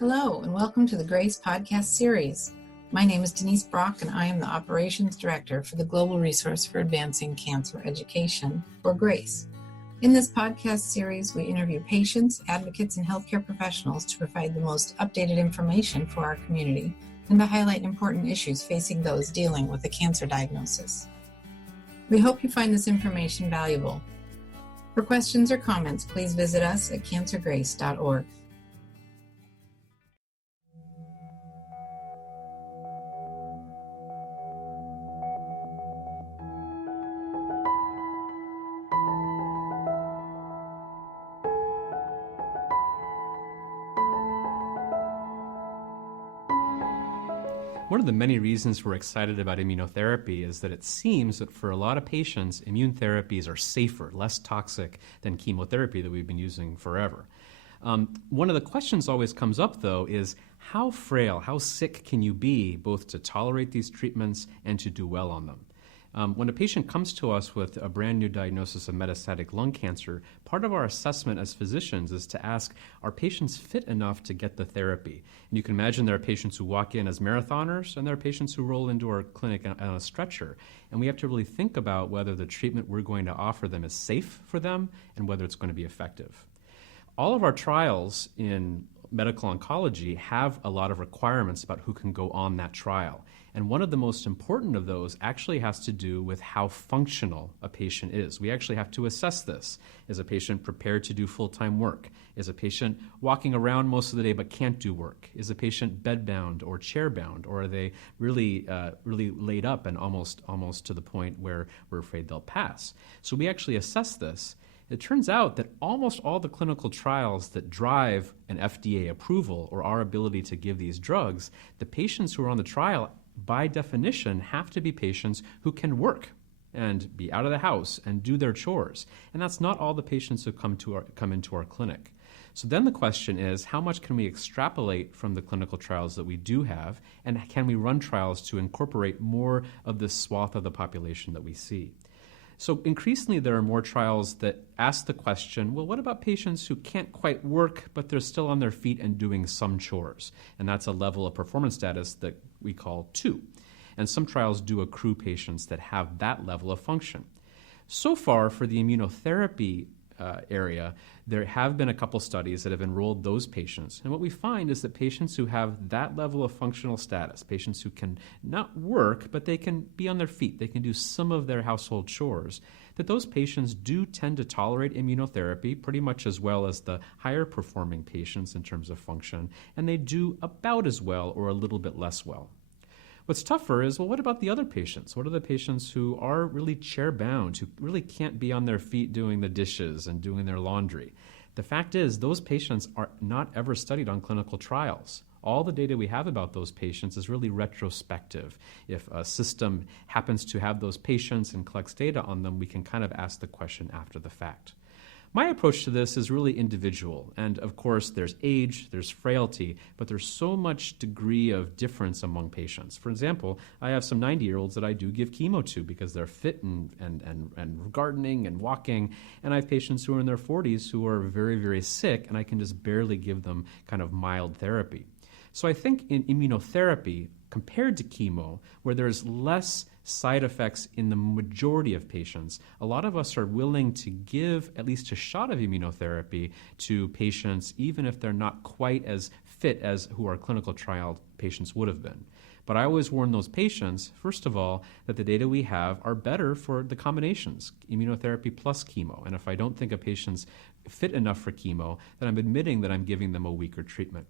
Hello, and welcome to the GRACE podcast series. My name is Denise Brock, and I am the Operations Director for the Global Resource for Advancing Cancer Education, or GRACE. In this podcast series, we interview patients, advocates, and healthcare professionals to provide the most updated information for our community and to highlight important issues facing those dealing with a cancer diagnosis. We hope you find this information valuable. For questions or comments, please visit us at cancergrace.org. One of the many reasons we're excited about immunotherapy is that it seems that for a lot of patients, immune therapies are safer, less toxic than chemotherapy that we've been using forever. One of the questions always comes up, though, is how frail, how sick can you be both to tolerate these treatments and to do well on them? When a patient comes to us with a brand new diagnosis of metastatic lung cancer, part of our assessment as physicians is to ask, are patients fit enough to get the therapy? And you can imagine there are patients who walk in as marathoners, and there are patients who roll into our clinic on a stretcher. And we have to really think about whether the treatment we're going to offer them is safe for them and whether it's going to be effective. All of our trials in medical oncology have a lot of requirements about who can go on that trial. And one of the most important of those actually has to do with how functional a patient is. We actually have to assess this. Is a patient prepared to do full-time work? Is a patient walking around most of the day but can't do work? Is a patient bedbound or chairbound? Or are they really laid up and almost to the point where we're afraid they'll pass? So we actually assess this. It turns out that almost all the clinical trials that drive an FDA approval or our ability to give these drugs, the patients who are on the trial by definition have to be patients who can work and be out of the house and do their chores. And that's not all the patients who come into our clinic. So then the question is, how much can we extrapolate from the clinical trials that we do have, and can we run trials to incorporate more of this swath of the population that we see? So increasingly, there are more trials that ask the question, well, what about patients who can't quite work, but they're still on their feet and doing some chores? And that's a level of performance status that we call 2. And some trials do accrue patients that have that level of function. So far, for the immunotherapy area, there have been a couple studies that have enrolled those patients. And what we find is that patients who have that level of functional status, patients who can not work, but they can be on their feet, they can do some of their household chores, that those patients do tend to tolerate immunotherapy pretty much as well as the higher performing patients in terms of function, and they do about as well or a little bit less well. What's tougher is, well, what about the other patients? What are the patients who are really chair-bound, who really can't be on their feet doing the dishes and doing their laundry? The fact is, those patients are not ever studied on clinical trials. All the data we have about those patients is really retrospective. If a system happens to have those patients and collects data on them, we can kind of ask the question after the fact. My approach to this is really individual, and of course there's age, there's frailty, but there's so much degree of difference among patients. For example, I have some 90-year-olds that I do give chemo to because they're fit and gardening and walking, and I have patients who are in their 40s who are very, very sick, and I can just barely give them kind of mild therapy. So I think in immunotherapy, compared to chemo, where there's less side effects in the majority of patients, a lot of us are willing to give at least a shot of immunotherapy to patients, even if they're not quite as fit as who our clinical trial patients would have been. But I always warn those patients, first of all, that the data we have are better for the combinations, immunotherapy plus chemo. And if I don't think a patient's fit enough for chemo, then I'm admitting that I'm giving them a weaker treatment.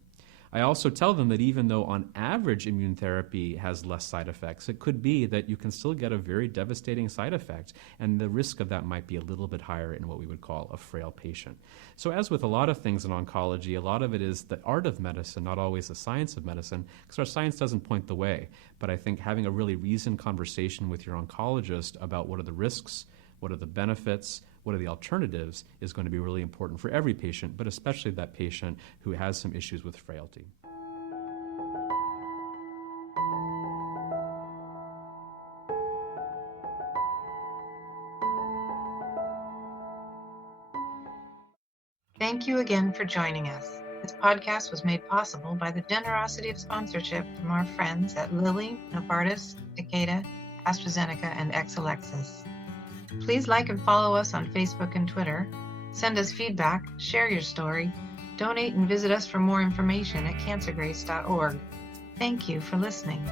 I also tell them that even though on average immune therapy has less side effects, it could be that you can still get a very devastating side effect, and the risk of that might be a little bit higher in what we would call a frail patient. So as with a lot of things in oncology, a lot of it is the art of medicine, not always the science of medicine, because our science doesn't point the way. But I think having a really reasoned conversation with your oncologist about what are the risks, what are the benefits, what are the alternatives is going to be really important for every patient, but especially that patient who has some issues with frailty. Thank you again for joining us. This podcast was made possible by the generosity of sponsorship from our friends at Lilly, Novartis, Takeda, AstraZeneca, and Exelixis. Please like and follow us on Facebook and Twitter. Send us feedback, share your story, donate and visit us for more information at cancergrace.org. Thank you for listening.